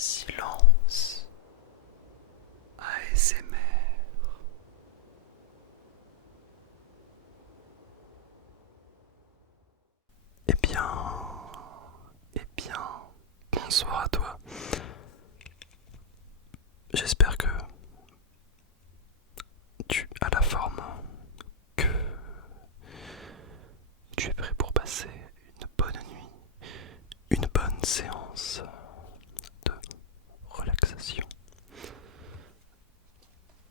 Silence ASMR. Eh bien, eh bien, bonsoir à toi. J'espère que tu as la forme, que tu es prêt pour passer une bonne nuit, une bonne séance de relaxation.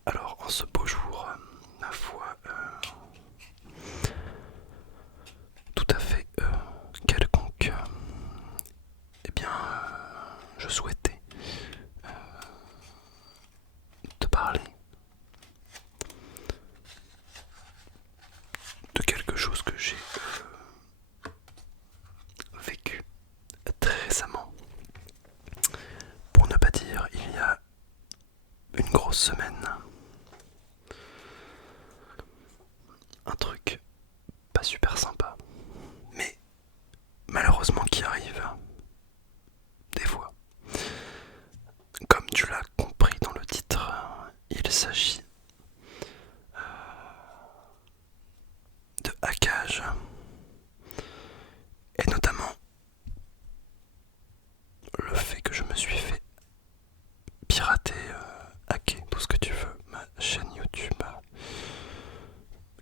Alors, en ce beau jour, ma foi, tout à fait quelconque, eh bien, je souhaitais te parler de quelque chose que j'ai vécu très récemment. Pour ne pas dire, il y a une grosse semaine. Un truc pas super sympa, mais malheureusement qui arrive des fois. Comme tu l'as compris dans le titre, il s'agit de hackage, et notamment le fait que je me suis fait pirater, hacker, tout ce que tu veux, ma chaîne YouTube.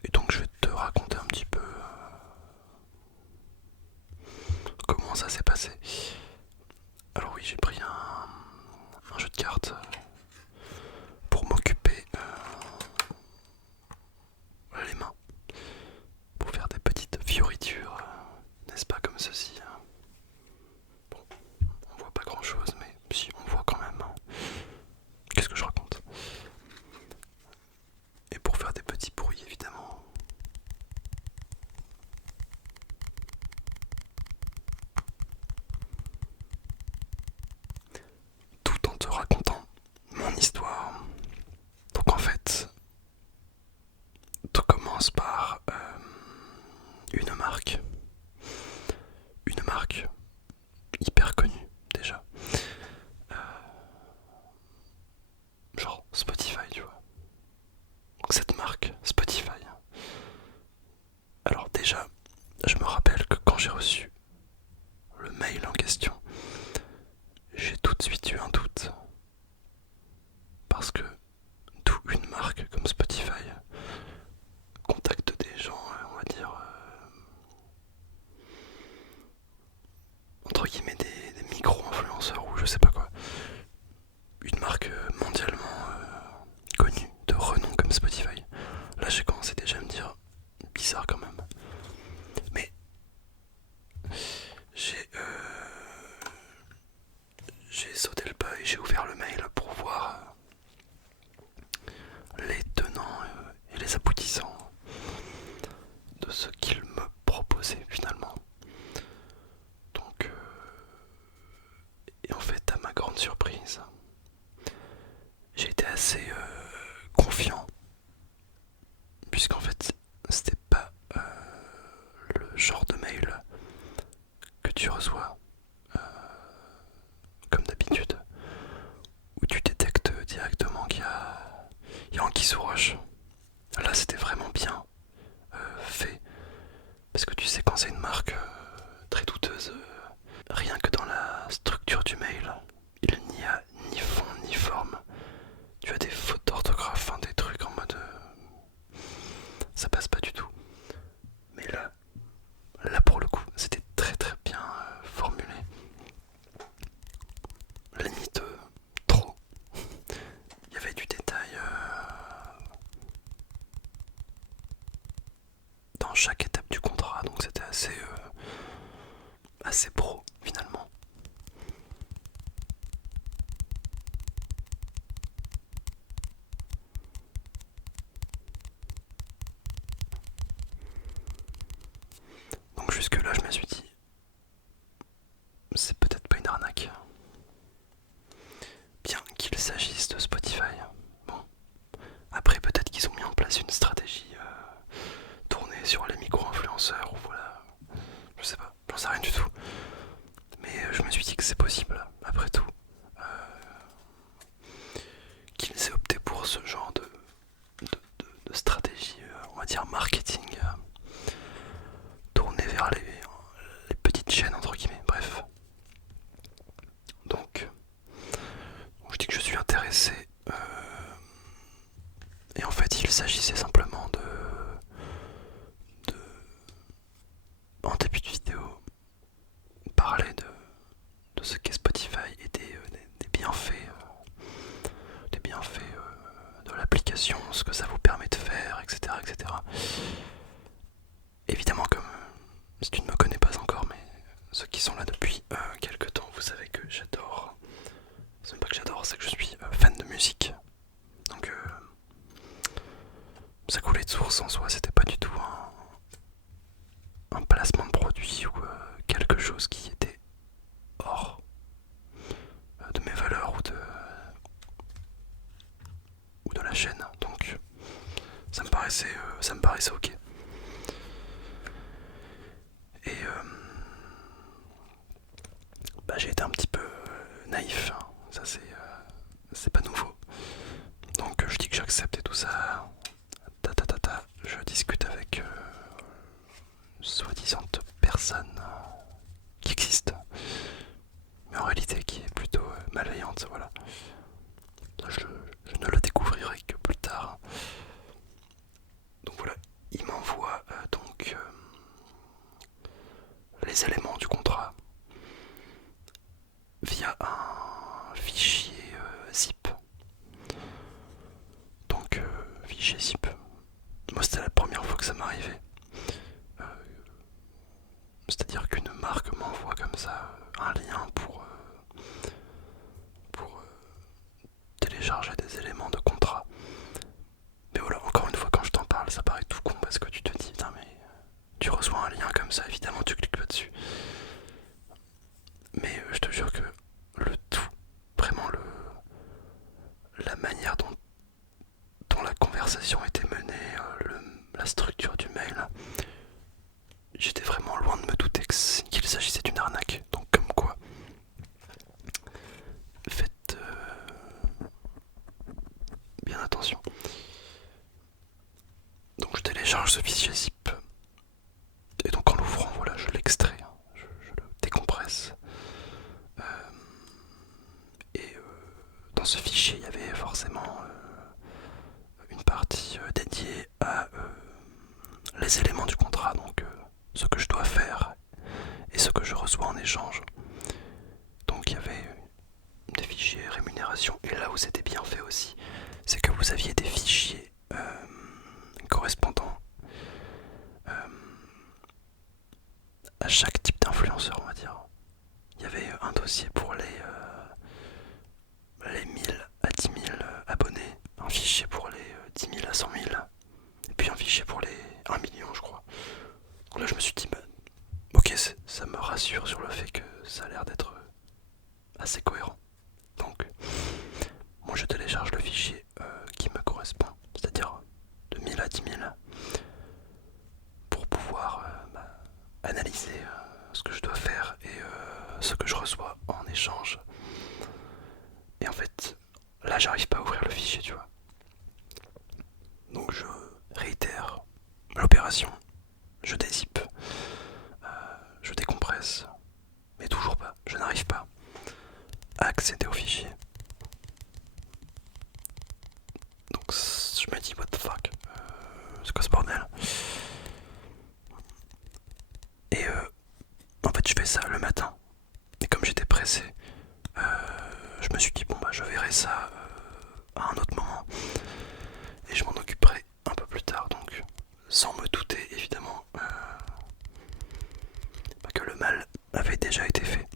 Et donc je vais te raconter un petit peu comment ça s'est passé. Alors oui, j'ai pris un jeu de cartes pour m'occuper les mains, pour faire des petites fioritures, n'est-ce pas, comme ceci. Bon, on voit pas grand chose, mais si, on voit quand même. Qu'est-ce que je raconte? Et pour faire des petits bruits, évidemment. Tout en te racontant mon histoire. Donc en fait, tout commence par une marque. Une marque hyper connue déjà. Genre Spotify, tu vois. Donc cette marque, Spotify. Alors déjà, je me rappelle que quand j'ai reçu le mail en question, j'ai tout de suite eu un doute. Parce que d'où une marque comme Spotify contacte des gens, on va dire, entre guillemets des micro-influenceurs ou je sais pas quoi. Une marque mondialement connue, de renom comme Spotify. Là j'ai commencé déjà à me dire, bizarre quand même. Mais j'ai j'ai sauté le pas et j'ai ouvert le mail pour voir les tenants et les aboutissants de ce qu'il me proposait finalement. Donc, et en fait, à ma grande surprise, j'ai été assez confiant, puisqu'en fait, c'était pas le genre de mail que tu reçois comme d'habitude, où tu détectes directement qu'il y a anguille sous roche. Là, c'était vraiment bien fait, parce que tu sais, quand c'est une marque très douteuse, rien que dans la structure du mail, il n'y a ni fond ni forme. Tu as des fautes d'orthographe, hein, des trucs en mode ça passe pas du tout. Mais là pour le coup, c'était très très bien formulé. Limite trop. Il y avait du détail dans chaque étape du contrat, donc c'était assez pro finalement. Donc jusque là je me suis dit, c'est peut-être pas une arnaque. Bien qu'il s'agisse de Spotify. Bon, après peut-être qu'ils ont mis en place une stratégie tournée sur les micro-influenceurs ou voilà, je sais pas, j'en sais rien du tout. Mais je me suis dit que c'est possible, après tout. s'agissait simplement de en début de vidéo, parler de ce qu'est Spotify et des bienfaits, de l'application, ce que ça vous permet de faire, etc. etc. Évidemment, comme si tu ne me connais pas encore, mais ceux qui sont là depuis quelques temps, vous savez que j'adore. C'est même pas que j'adore, c'est que je suis fan de musique. Donc ça coulait de source en soi, c'était pas du tout un placement de produit ou quelque chose qui était hors de mes valeurs ou de la chaîne. Donc ça me paraissait ok. Et j'ai été un petit peu naïf, hein. Ça c'est pas nouveau. Donc je dis que j'accepte et tout ça. Je discute avec soi-disant personne qui existe, mais en réalité qui est plutôt malveillante, voilà. Je ne le découvrirai que plus tard. Donc voilà, il m'envoie les éléments du contrat via un fichier zip. Donc fichier zip. Moi c'était la première fois que ça m'arrivait. C'est-à-dire qu'une marque m'envoie comme ça un lien pour télécharger des éléments de contrat. Mais voilà, encore une fois, quand je t'en parle, ça paraît tout con parce que tu te dis, putain, mais tu reçois un lien comme ça, évidemment, tu cliques pas dessus. Mais je te jure que le tout, vraiment la manière dont la conversation était menée, la structure du mail, j'étais vraiment loin de me douter qu'il s'agissait d'une arnaque. Donc comme quoi, faites bien attention. Donc je télécharge ce fichier zip. Et donc en l'ouvrant, voilà, je l'extrais, hein. Je le décompresse. Et dans ce fichier, il y avait forcément une partie dédiée à les éléments du contrat, donc ce que je dois faire et ce que je reçois en échange. Donc il y avait des fichiers rémunération, et là où c'était bien fait aussi, c'est que vous aviez des fichiers correspondant à chaque type d'influenceur, on va dire. Il y avait un dossier pour les 1000 à 10 000 abonnés, un fichier pour les 10 000 à 100 000, et puis un fichier pour les 1 million, je crois. Donc là, je me suis dit, ok, ça me rassure sur le fait que ça a l'air d'être assez cohérent. Donc, moi je télécharge le fichier qui me correspond, c'est-à-dire de 1000 à 10 000, pour pouvoir analyser ce que je dois faire et ce que je reçois en échange. Et en fait, là j'arrive pas à ouvrir le fichier, tu vois. Donc je réitère l'opération, je dézippe, je décompresse, mais toujours pas, je n'arrive pas à accéder au fichier. Donc je me dis what the fuck, c'est quoi ce bordel? Et en fait je fais ça le matin, et comme j'étais pressé, je me suis dit je verrai ça à un autre moment, et je m'en occuperai un peu plus tard, donc sans me douter évidemment que le mal avait déjà été fait.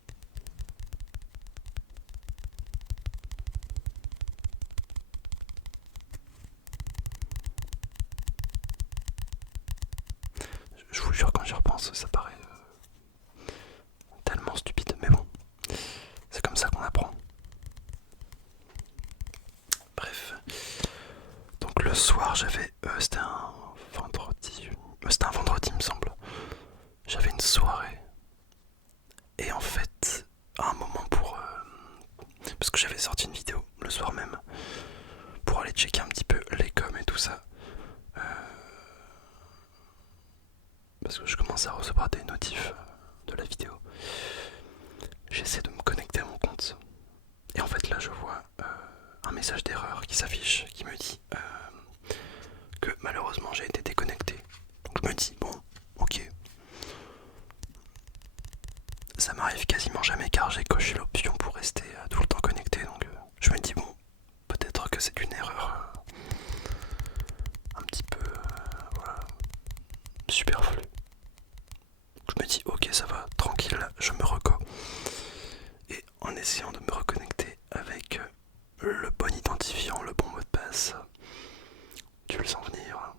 Je vous jure, quand j'y repense, ça paraît tellement stupide, mais bon, c'est comme ça qu'on apprend. Bref, donc le soir j'avais, c'était un vendredi il me semble, j'avais une soirée, et en fait, à un moment parce que j'avais sorti une vidéo le soir même, pour aller checker un petit peu les coms et tout ça, parce que je commençais à recevoir des notifs de la vidéo. J'essaie de me connecter à mon compte, et en fait là je vois un message d'erreur qui s'affiche, qui me dit malheureusement j'ai été déconnecté. Donc je me dis bon, ok. Ça m'arrive quasiment jamais car j'ai coché l'option pour rester tout le temps connecté. Donc je me dis bon, peut-être que c'est une erreur un petit peu voilà, superflue. Je me dis ok, ça va, tranquille, je me reco. Et en essayant de me reconnecter avec le bon identifiant, le bon mot de passe, tu le sens venir,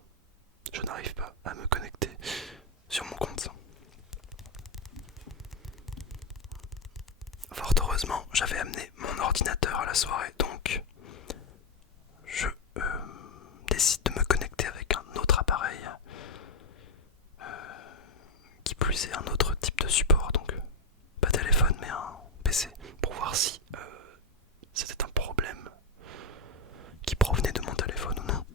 je n'arrive pas à me connecter sur mon compte. Fort heureusement, j'avais amené mon ordinateur à la soirée, donc je décide de me connecter avec un autre appareil, qui plus est un autre type de support, donc pas téléphone mais un PC, pour voir si c'était un problème qui provenait de mon téléphone ou non.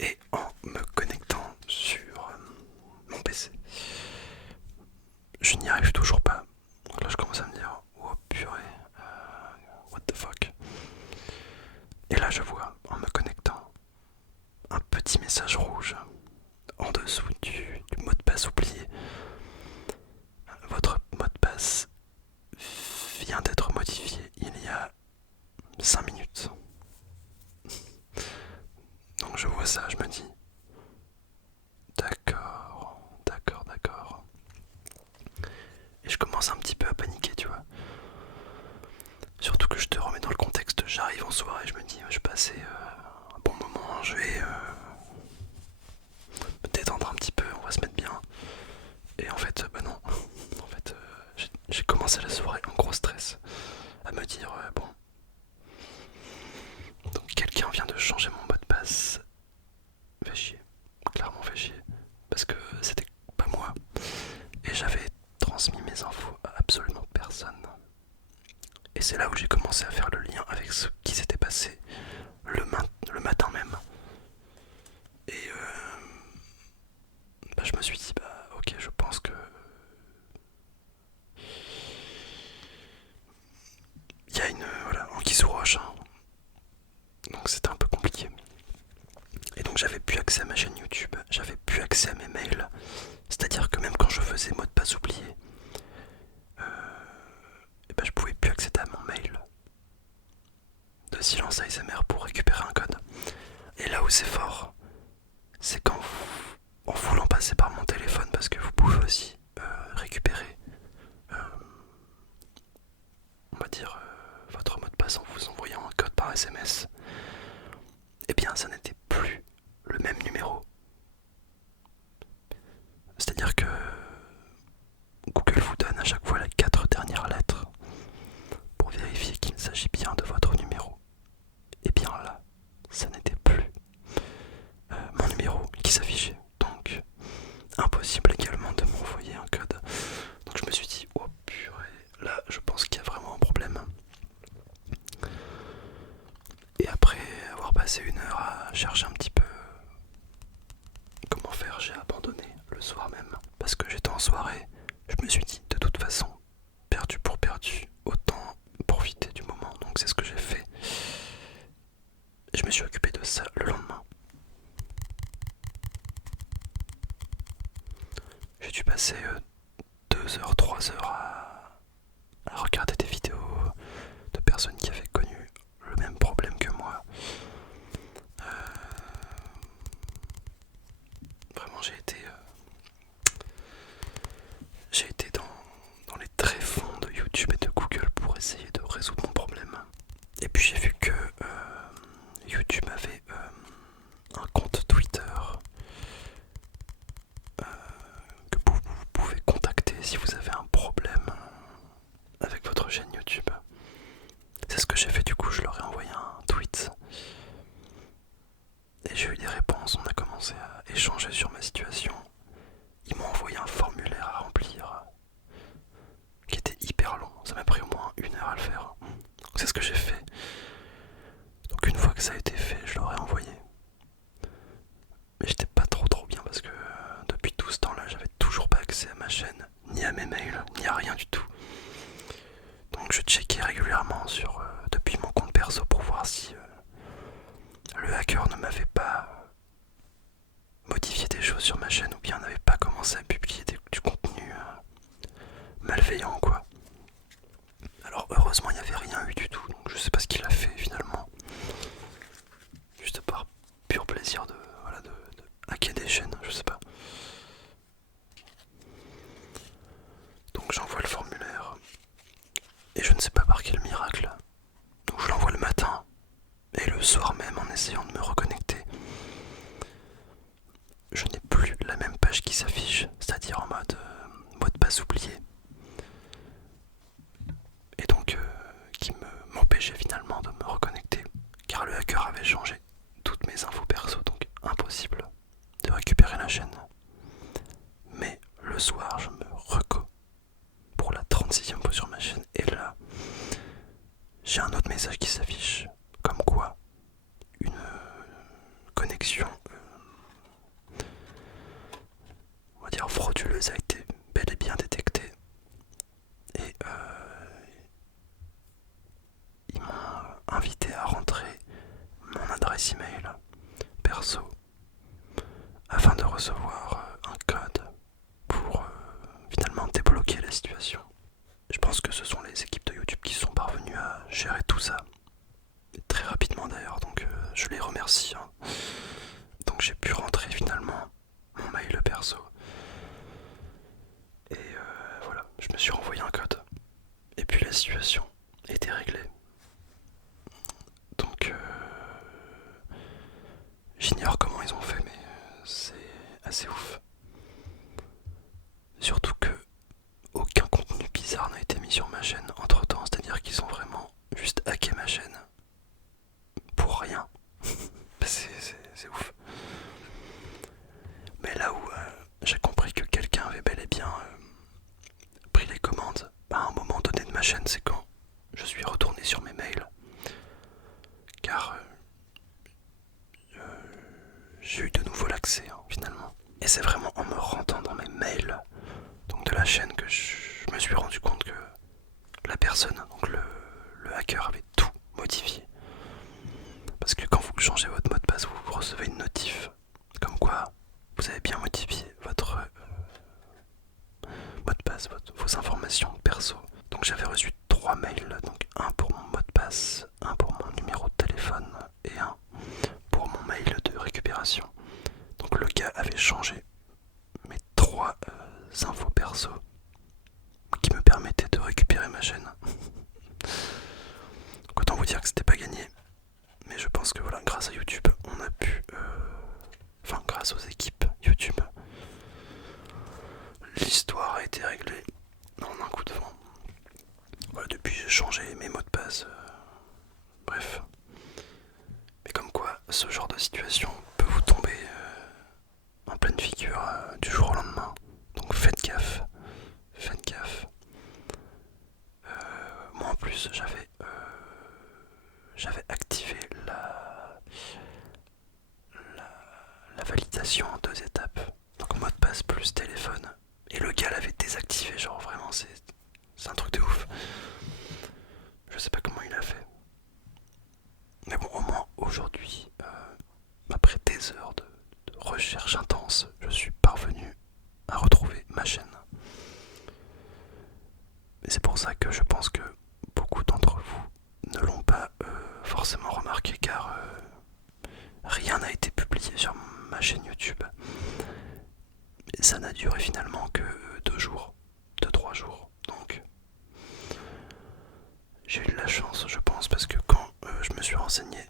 Et en me connectant sur mon PC, je n'y arrive toujours pas. Donc là je commence à me dire, oh purée, what the fuck. Et là je vois, en me connectant, un petit message rouge en dessous du mot de passe oublié. Votre mot de passe vient d'être modifié il y a 5 minutes. Donc je vois ça, je me dis, d'accord, d'accord, d'accord. Et je commence un petit peu à paniquer, tu vois. Surtout que je te remets dans le contexte, j'arrive en soirée, je me dis, je vais passer un bon moment, je vais me détendre un petit peu, on va se mettre bien. Et en fait, bah non. En fait, j'ai commencé la soirée en gros stress, à me dire, bon. Donc quelqu'un vient de changer mon mot de passe. Fait chier, clairement fait chier. Parce que c'était pas moi. Et j'avais transmis mes infos à absolument personne. Et c'est là où j'ai commencé à faire le lien avec ce qui s'était passé le matin même. Et bah, je me suis dit, bah ok, je pense que il y a une voilà, anguille sous roche. Hein. Donc c'était un peu compliqué. Et donc j'avais plus accès à ma chaîne YouTube, j'avais plus accès à mes mails. C'est-à-dire que même quand je faisais mot de passe oublié, et ben je pouvais plus accéder à mon mail de silence ASMR pour récupérer un code. Et là où c'est fort, c'est en voulant passer par mon téléphone, parce que vous pouvez aussi récupérer, on va dire, votre mot de passe en vous envoyant un code par SMS, et bien ça n'était plus le même numéro. C'est-à-dire que Google vous donne à chaque fois les 4 dernières lettres pour vérifier qu'il s'agit bien de votre numéro. Et bien là, ça n'était plus mon numéro qui s'affichait. Donc, impossible également de m'envoyer un code. Donc je me suis dit, oh purée, là je pense qu'il y a vraiment un problème. Et après avoir passé 1 heure à chercher un petit peu comment faire, j'ai abandonné le soir même. Parce que j'étais en soirée, je me suis dit, de toute façon, perdu pour perdu, autant profiter du moment. Donc c'est ce que j'ai fait. Je me suis occupé de ça le lendemain. J'ai dû passer 2 heures, 3 heures à regarder des vidéos de personnes qui avaient connu le même problème que moi. Vraiment j'ai été dans les tréfonds de YouTube et de Google pour essayer de résoudre mon problème. Et puis j'ai vu que YouTube avait un compte Twitter que vous pouvez contacter si vous avez un problème avec votre chaîne YouTube. C'est ce que j'ai fait, du coup je leur ai envoyé un tweet et j'ai eu des réponses. On a commencé à échanger sur ma situation. Ils m'ont envoyé un formulaire à remplir qui était hyper long, ça m'a pris au moins 1 heure à le faire. Donc c'est ce que j'ai fait. Donc une fois que ça a été fait, je leur ai envoyé. Mais j'étais pas trop bien parce que depuis tout ce temps-là, j'avais toujours pas accès à ma chaîne, ni à mes mails, ni à rien du tout. Donc je checkais régulièrement depuis mon compte perso pour voir si le hacker ne m'avait pas sais pas ce qu'il a fait finalement. Juste par pur plaisir de, voilà, de hacker des chaînes, je sais pas. Donc j'envoie le formulaire. Et je ne sais pas par quel miracle. Donc je l'envoie le matin. Et le soir même, en essayant de me reconnecter, je n'ai plus la même page qui s'affiche, c'est-à-dire en mode mot de passe oublié. Et donc qui m'empêchait finalement de me reconnecter, car le hacker avait changé toutes mes infos perso, donc impossible de récupérer la chaîne. Mais le soir, je me reco pour la 36e fois sur ma chaîne, et là, j'ai un autre message qui s'affiche, comme quoi une connexion, on va dire frauduleuse, a été bel et bien détectée. Et ils m'ont invité à rentrer mon adresse email perso afin de recevoir un code pour finalement débloquer la situation. Je pense que ce sont les équipes de YouTube qui sont parvenues à gérer tout ça. Et très rapidement d'ailleurs, donc je les remercie. Donc j'ai pu rentrer finalement mon mail perso. Et voilà, je me suis renvoyé un code. Et puis la situation était réglée. Donc j'ignore comment ils ont fait, mais c'est assez ouf. Surtout que aucun contenu bizarre n'a été mis sur ma chaîne entre temps, c'est-à-dire qu'ils ont vraiment juste hacké ma chaîne pour rien. C'est ouf. Mais là où j'ai compris que quelqu'un avait bel et bien pris les commandes à un moment donné de ma chaîne, c'est quand je suis retourné sur mes mails. Car j'ai eu de nouveau l'accès finalement. Et c'est vraiment en me rendant dans mes mails donc de la chaîne que je me suis rendu compte que la personne, donc le hacker, avait tout modifié. Parce que quand vous changez votre mot de passe, vous recevez une notif comme quoi vous avez bien modifié votre mot de passe, vos informations perso. Donc j'avais reçu 3 mails, donc un pour mon mot de passe, un pour mon numéro de téléphone et un pour mon mail de récupération. Donc le gars avait changé mes 3 infos perso qui me permettaient de récupérer ma chaîne. Donc autant vous dire que c'était pas gagné. Mais je pense que voilà, grâce à YouTube, on a pu, enfin grâce aux équipes YouTube, l'histoire a été réglée en un coup de vent. Voilà, depuis j'ai changé mes mots de passe. Bref. Mais comme quoi, ce genre de situation peut vous tomber en pleine figure du jour au lendemain. Donc faites gaffe. Faites gaffe. Moi en plus, j'avais activé la validation en 2 étapes. Donc mot de passe plus téléphone. Et le gars l'avait désactivé, genre vraiment c'est un truc de ouf. Je sais pas comment il a fait. Mais bon, au moins aujourd'hui, après des heures de recherche intense, je suis parvenu à retrouver ma chaîne. Et c'est pour ça que je pense que beaucoup d'entre vous ne l'ont pas forcément remarqué, car rien n'a été publié sur ma chaîne YouTube. Et ça n'a duré finalement que 2 jours, 2-3 jours. Donc j'ai eu de la chance, je pense, parce que quand je me suis renseigné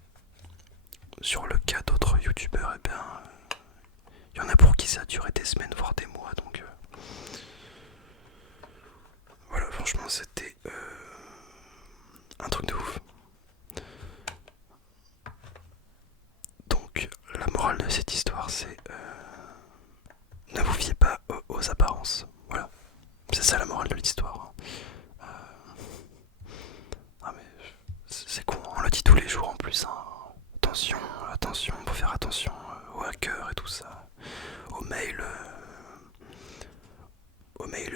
sur le cas d'autres youtubeurs, et bien il y en a pour qui ça a duré des semaines, voire des mois. Donc voilà, franchement c'était un truc de ouf. Donc la morale de cette histoire, c'est ne vous fiez pas aux apparences. Voilà, c'est ça la morale de l'histoire. Ah mais c'est con, on le dit tous les jours en plus. Attention, attention, faut faire attention aux hackers et tout ça, aux mails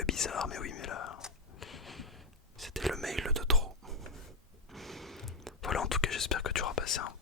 bizarres. Mais oui, mais là, c'était le mail de trop. Voilà, en tout cas, j'espère que tu auras passé un